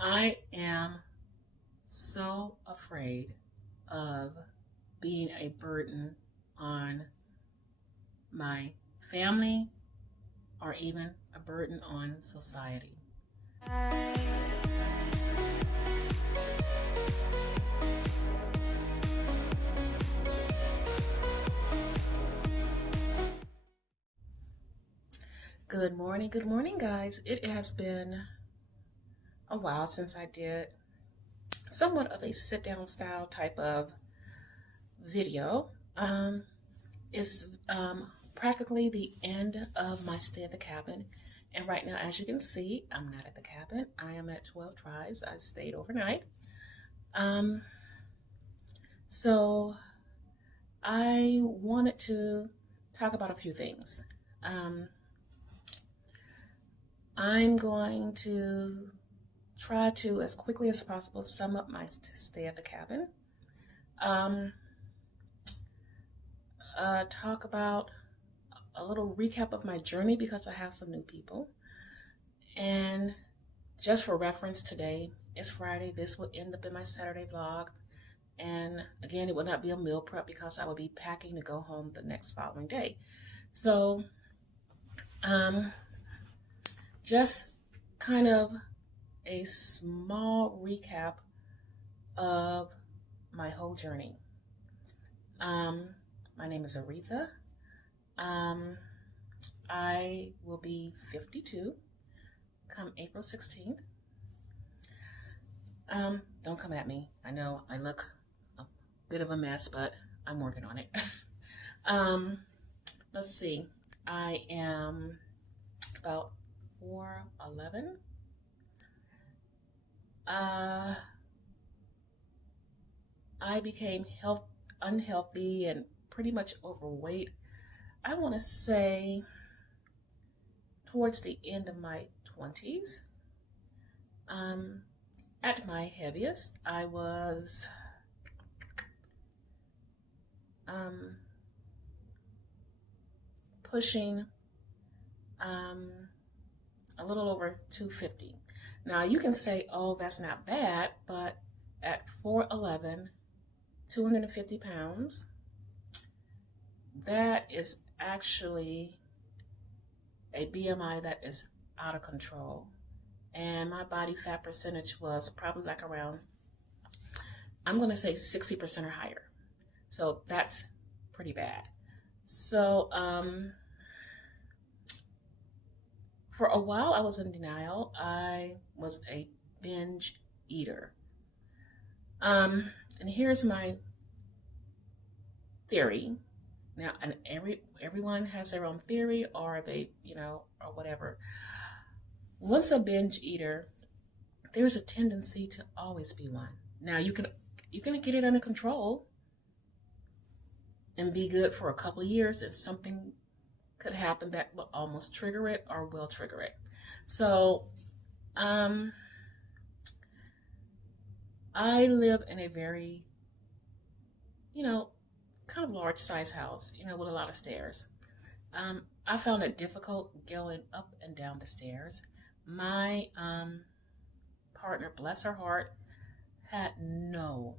I am so afraid of being a burden on my family or even a burden on society. Good morning, guys. It has been a while since I did somewhat of a sit down style type of video. It's practically the end of my stay at the cabin. And right now, as you can see, I'm not at the cabin. I am at 12 Tribes. I stayed overnight. Um, so I wanted to talk about a few things. Um, I'm going to try to, as quickly as possible, sum up my stay at the cabin. Um, talk about a little recap of my journey because I have some new people. And just for reference, today is Friday. This will end up in my Saturday vlog. And again, it will not be a meal prep because I will be packing to go home the next following day. So, just kind of a small recap of my whole journey. My name is Aretha. I will be 52 come April 16th. Don't come at me. I know I look a bit of a mess, but I'm working on it. Let's see. I am about 4'11". I became unhealthy and pretty much overweight, I want to say, towards the end of my 20s. At my heaviest, I was pushing a little over 250. Now you can say, oh, that's not bad, but at 4'11", 250 pounds, that is actually a BMI that is out of control. And my body fat percentage was probably like around, I'm going to say 60% or higher. So that's pretty bad. So for a while I was in denial. I was a binge eater. And here's my theory. Now, and everyone has their own theory, or they, or whatever. Once a binge eater, there's a tendency to always be one. Now, you can get it under control and be good for a couple of years, and something could happen that will almost trigger it or will trigger it. So, I live in a very, kind of large size house, with a lot of stairs. I found it difficult going up and down the stairs. My partner, bless her heart, had no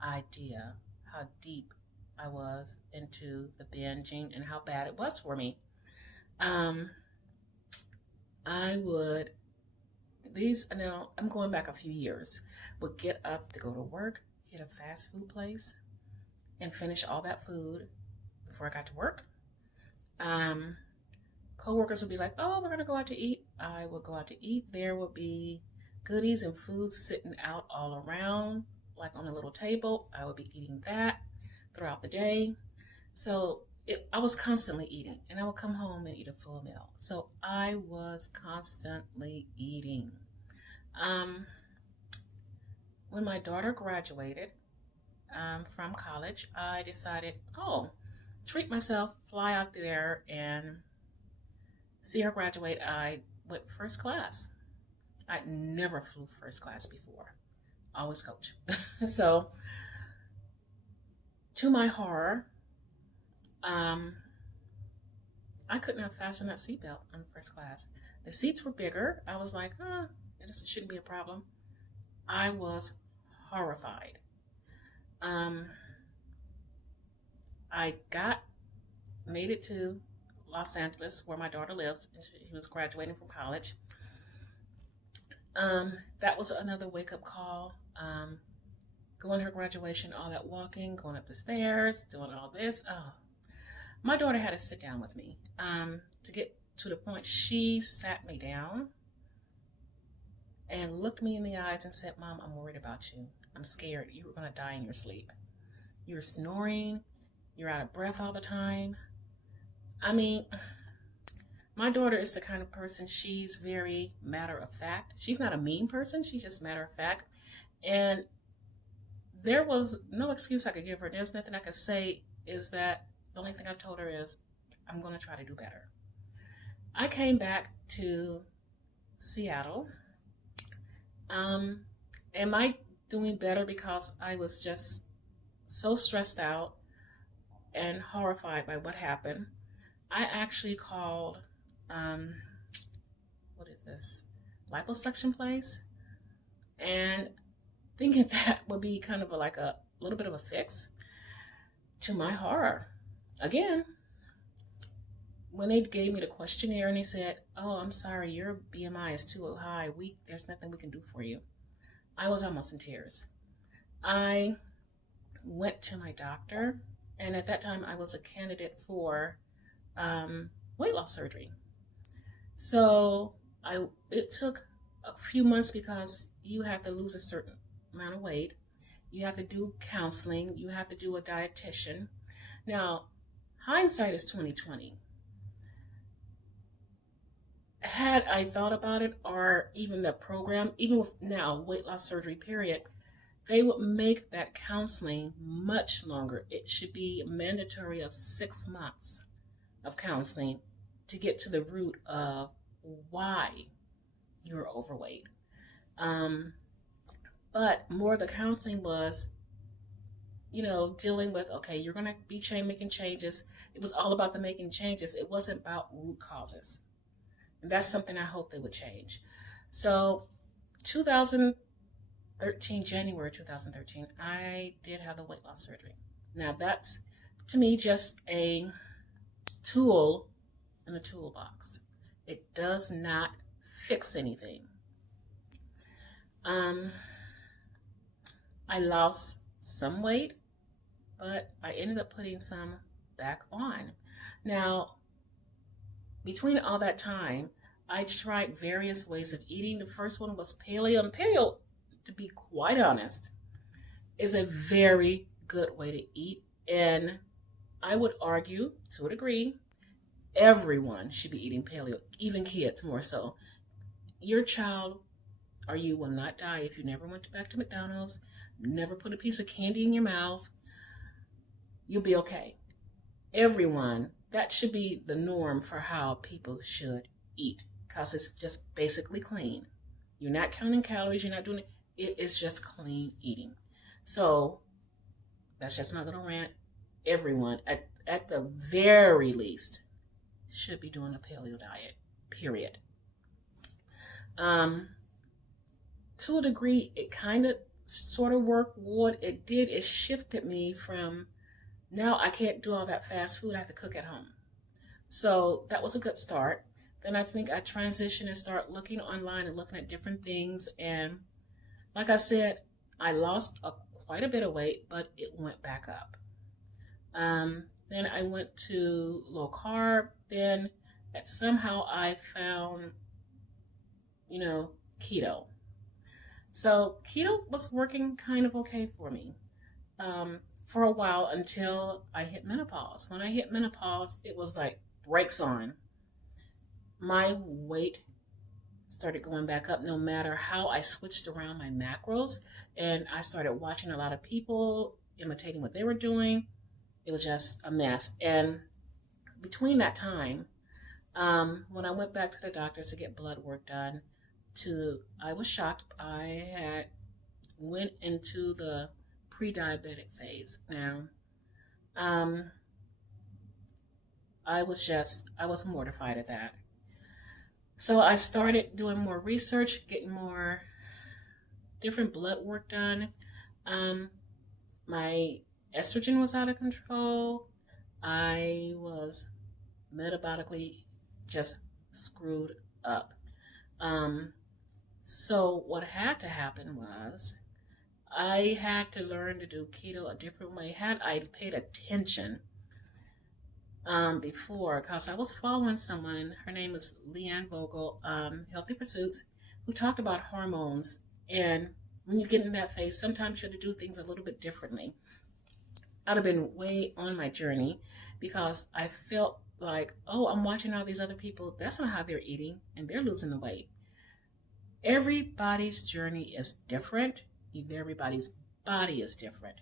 idea how deep I was into the binging and how bad it was for me. I would, now I'm going back a few years, would get up to go to work, hit a fast food place, and finish all that food before I got to work. Co-workers would be like, oh, we're going to go out to eat. I would go out to eat. There would be goodies and food sitting out all around, like on a little table. I would be eating that throughout the day. So I was constantly eating, and I would come home and eat a full meal. So I was constantly eating. When my daughter graduated from college, I decided, treat myself, fly out there and see her graduate. I went first class. I never flew first class before. Always coach. So, to my horror, I could not fasten that seatbelt in first class. The seats were bigger. I was like, It shouldn't be a problem. I was horrified. Um, I made it to Los Angeles where my daughter lives. She was graduating from college. That was another wake up call. Going to her graduation, all that walking, going up the stairs, doing all this. Oh, my daughter had to sit down with me to get to the point. She sat me down and looked me in the eyes and said, "Mom, I'm worried about you. I'm scared. You were going to die in your sleep. You're snoring. You're out of breath all the time." I mean, my daughter is the kind of person, she's very matter of fact. She's not a mean person. She's just matter of fact. And there was no excuse I could give her. There's nothing I could say is that the only thing I told her is, I'm going to try to do better. I came back to Seattle. Am I doing better because I was just so stressed out and horrified by what happened? I actually called, what is this, liposuction place, and thinking that would be kind of like a little bit of a fix. To my horror, again, when they gave me the questionnaire and they said, "Oh, I'm sorry, your BMI is too high. There's nothing we can do for you," I was almost in tears. I went to my doctor, and at that time I was a candidate for weight loss surgery. So it took a few months because you have to lose a certain amount of weight. You have to do counseling. You have to do a dietitian. Now, hindsight is 2020. Had I thought about it, or even the program, even with now weight loss surgery period, they would make that counseling much longer. It should be mandatory of 6 months of counseling to get to the root of why you're overweight. But more the counseling was, dealing with, okay, you're going to be making changes. It was all about the making changes. It wasn't about root causes. And that's something I hope they would change. So 2013, January 2013, I did have the weight loss surgery. Now that's, to me, just a tool in a toolbox. It does not fix anything. I lost some weight, but I ended up putting some back on. Now, between all that time, I tried various ways of eating. The first one was paleo. And paleo, to be quite honest, is a very good way to eat. And I would argue, to a degree, everyone should be eating paleo, even kids more so. Your child or you will not die if you never went back to McDonald's, never put a piece of candy in your mouth. You'll be okay. Everyone, that should be the norm for how people should eat, because it's just basically clean. You're not counting calories, you're not doing it. It is just clean eating. So that's just my little rant. Everyone, at the very least, should be doing a paleo diet, period. To a degree, it kind of sort of worked. What it did is shifted me from, now I can't do all that fast food, I have to cook at home. So that was a good start. Then I think I transitioned and started looking online and looking at different things. And like I said, I lost quite a bit of weight, but it went back up. Then I went to low carb. Then somehow I found, keto. So keto was working kind of okay for me for a while until I hit menopause. When I hit menopause, it was like brakes on. My weight started going back up no matter how I switched around my macros, and I started watching a lot of people, imitating what they were doing. It was just a mess. And between that time, when I went back to the doctor to get blood work done, I was shocked. I had went into the pre-diabetic phase. Now, I was mortified at that. So I started doing more research, getting more different blood work done. Um, my estrogen was out of control. I was metabolically just screwed up. Um, so what had to happen was I had to learn to do keto a different way. Had I paid attention before, because I was following someone, her name is Leanne Vogel, Healthy Pursuits, who talked about hormones. And when you get in that phase, sometimes you have to do things a little bit differently. I'd have been way on my journey because I felt like, oh, I'm watching all these other people. That's not how they're eating, and they're losing the weight. Everybody's journey is different. Everybody's body is different.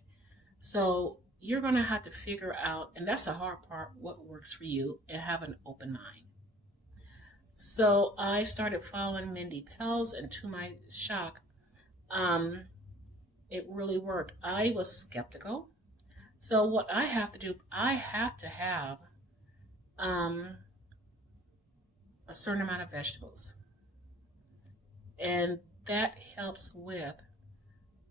So you're going to have to figure out, and that's the hard part, what works for you and have an open mind. So I started following Mindy Pels, and to my shock, um, it really worked. I was skeptical. So what I have to do, I have to have um, a certain amount of vegetables. And that helps with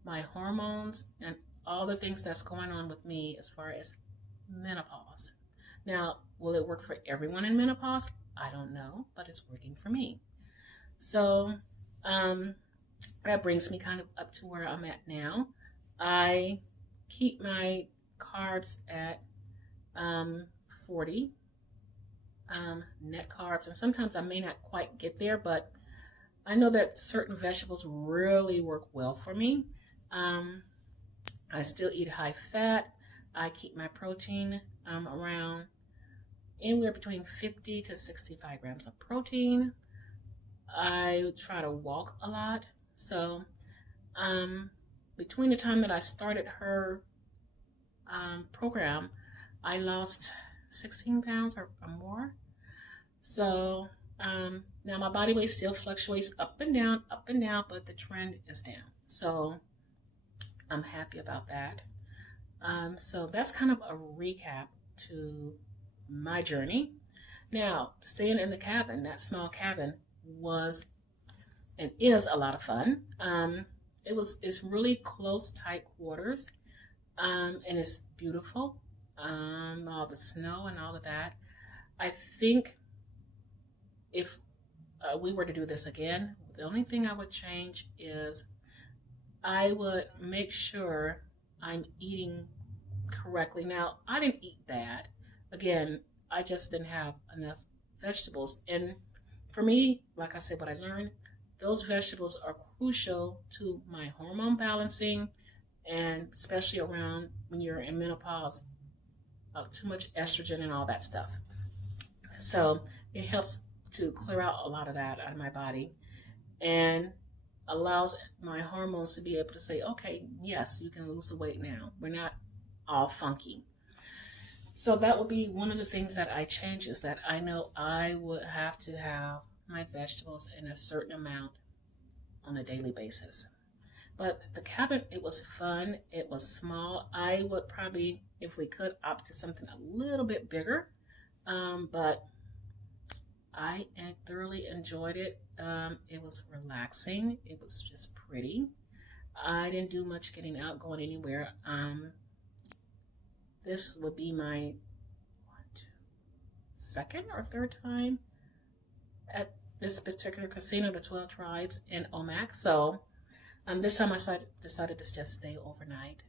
my hormones and all the things that's going on with me as far as menopause. Now, will it work for everyone in menopause? I don't know, but it's working for me. So um, that brings me kind of up to where I'm at now. I keep my carbs at 40 net carbs, and sometimes I may not quite get there, but I know that certain vegetables really work well for me. Um, I still eat high fat. I keep my protein around anywhere between 50 to 65 grams of protein. I try to walk a lot. So um, between the time that I started her program, I lost 16 pounds or more. So now my body weight still fluctuates up and down, but the trend is down. So I'm happy about that. So that's kind of a recap to my journey. Now, staying in the cabin, that small cabin was and is a lot of fun. It's really close, tight quarters, and it's beautiful. All the snow and all of that. I think if we were to do this again, the only thing I would change is I would make sure I'm eating correctly. Now, I didn't eat bad. Again, I just didn't have enough vegetables. And for me, like I said, what I learned, those vegetables are crucial to my hormone balancing, and especially around when you're in menopause, too much estrogen and all that stuff. So it helps to clear out a lot of that out of my body and allows my hormones to be able to say, okay, yes, you can lose the weight now. We're not all funky. So that would be one of the things that I change, is that I know I would have to have my vegetables in a certain amount on a daily basis. But the cabin, it was fun. It was small. I would probably, if we could, opt to something a little bit bigger. But I thoroughly enjoyed it. It was relaxing. It was just pretty. I didn't do much getting out, going anywhere. This would be my second or third time at this particular casino, the 12 Tribes in Omak. So this time I decided to just stay overnight.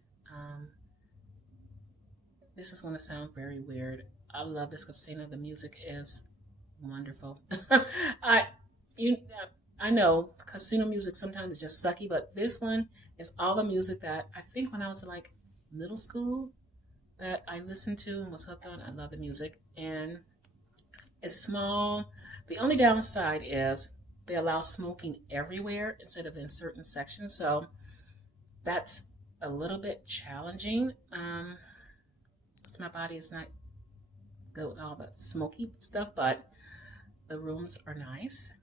This is going to sound very weird. I love this casino. The music is wonderful. I you I know casino music sometimes is just sucky, but this one is all the music that I think when I was like middle school that I listened to and was hooked on. I love the music, and it's small. The only downside is they allow smoking everywhere instead of in certain sections, so that's a little bit challenging. Because my body is not good with all the smoky stuff, but the rooms are nice.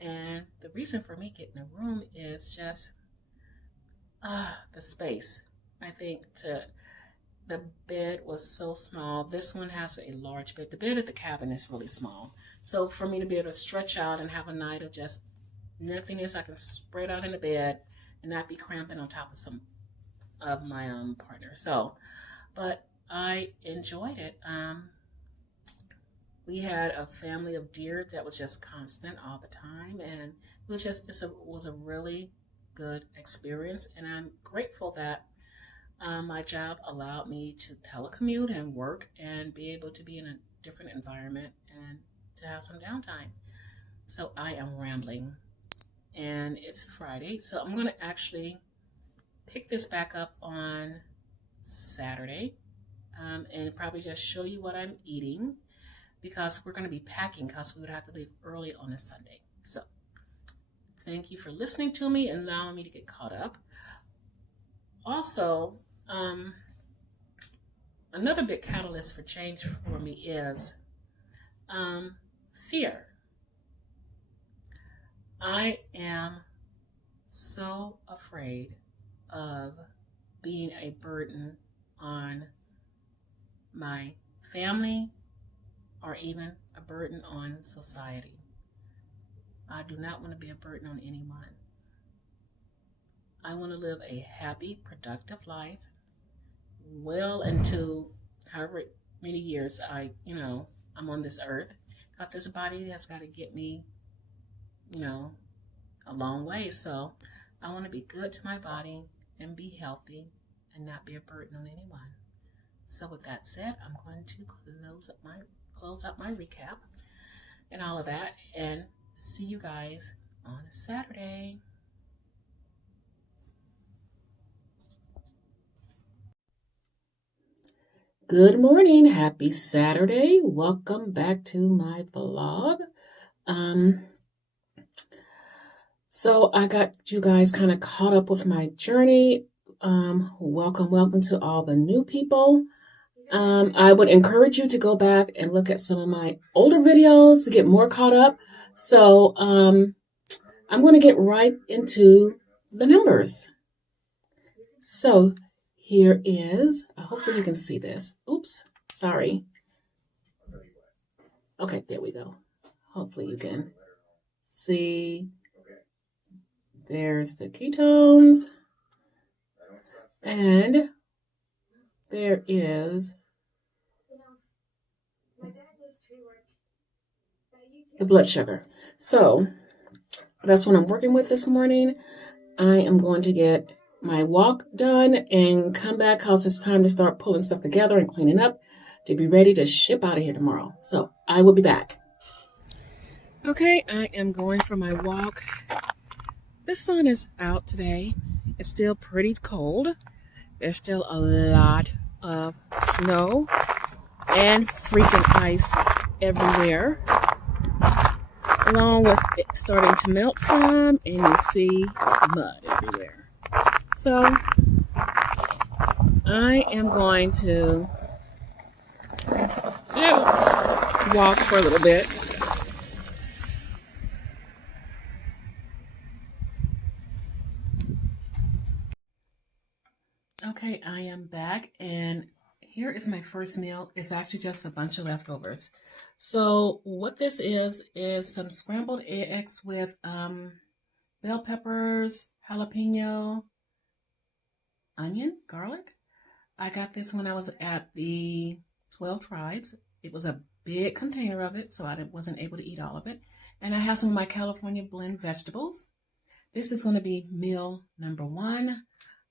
And the reason for me getting a room is just the space. I think to the bed was so small. This one has a large bed. The bed at the cabin is really small. So for me to be able to stretch out and have a night of just nothingness, I can spread out in the bed and not be cramping on top of some of my partner. So, but I enjoyed it. We had a family of deer that was just constant all the time, and it was a really good experience, and I'm grateful that my job allowed me to telecommute and work and be able to be in a different environment and to have some downtime. So I am rambling, and it's Friday, so I'm going to actually pick this back up on Saturday, and probably just show you what I'm eating because we're going to be packing because we would have to leave early on a Sunday. So thank you for listening to me and allowing me to get caught up. Also, another big catalyst for change for me is fear. I am so afraid of being a burden on my family or even a burden on society. I do not want to be a burden on anyone. I want to live a happy, productive life well into however many years I'm on this earth. Because this body has got to get me, a long way. So I want to be good to my body and be healthy and not be a burden on anyone. So with that said, I'm going to close up my recap and all of that, and see you guys on Saturday. Good morning. Happy Saturday. Welcome back to my vlog. So I got you guys kind of caught up with my journey. Welcome to all the new people. I would encourage you to go back and look at some of my older videos to get more caught up. So I'm going to get right into the numbers. So here is, hopefully you can see this. Oops, sorry. Okay, there we go. Hopefully you can see. There's the ketones. And there is the blood sugar. So that's what I'm working with this morning. I am going to get my walk done and come back because it's time to start pulling stuff together and cleaning up to be ready to ship out of here tomorrow. So I will be back. Okay, I am going for my walk. The sun is out today. It's still pretty cold. There's still a lot of snow and freaking ice everywhere, along with it starting to melt some, and you see mud everywhere. So I am going to just walk for a little bit. Okay, I am back, and here is my first meal. It's actually just a bunch of leftovers. So what this is some scrambled eggs with bell peppers, jalapeno, onion, garlic. I got this when I was at the 12 Tribes. It was a big container of it, so I wasn't able to eat all of it. And I have some of my California blend vegetables. This is going to be meal number 1.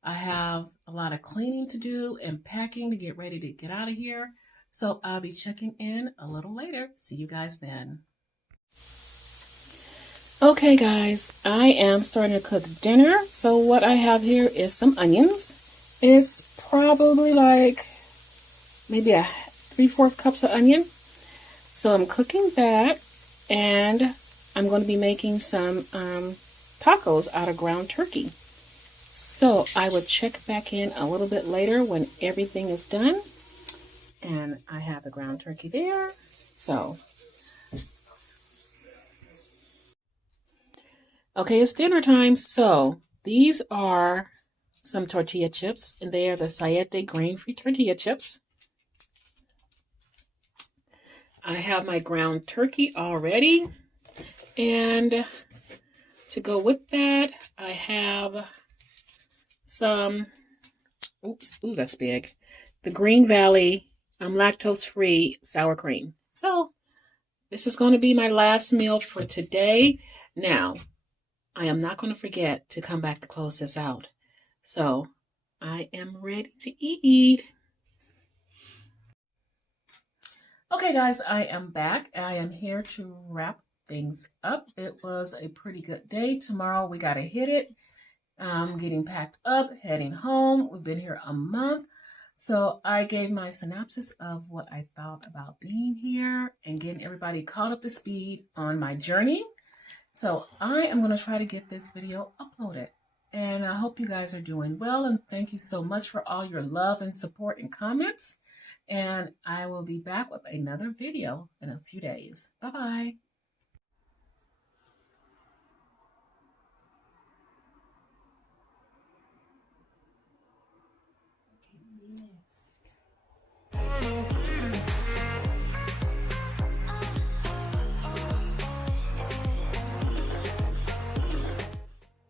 I have a lot of cleaning to do and packing to get ready to get out of here. So I'll be checking in a little later. See you guys then. Okay guys, I am starting to cook dinner. So what I have here is some onions. It's probably like maybe 3/4 cups of onion. So I'm cooking that, and I'm going to be making some tacos out of ground turkey. So I will check back in a little bit later when everything is done. And I have the ground turkey there. So, okay, it's dinner time. So these are some tortilla chips, and they are the Sayete grain-free tortilla chips. I have my ground turkey already, and to go with that, I have some, ooh, that's big, the Green Valley lactose-free sour cream. So this is going to be my last meal for today. Now, I am not going to forget to come back to close this out. So I am ready to eat. Okay, guys, I am back. I am here to wrap things up. It was a pretty good day. Tomorrow we got to hit it. I'm getting packed up, heading home. We've been here a month. So I gave my synopsis of what I thought about being here and getting everybody caught up to speed on my journey. So I am going to try to get this video uploaded. And I hope you guys are doing well. And thank you so much for all your love and support and comments. And I will be back with another video in a few days. Bye-bye.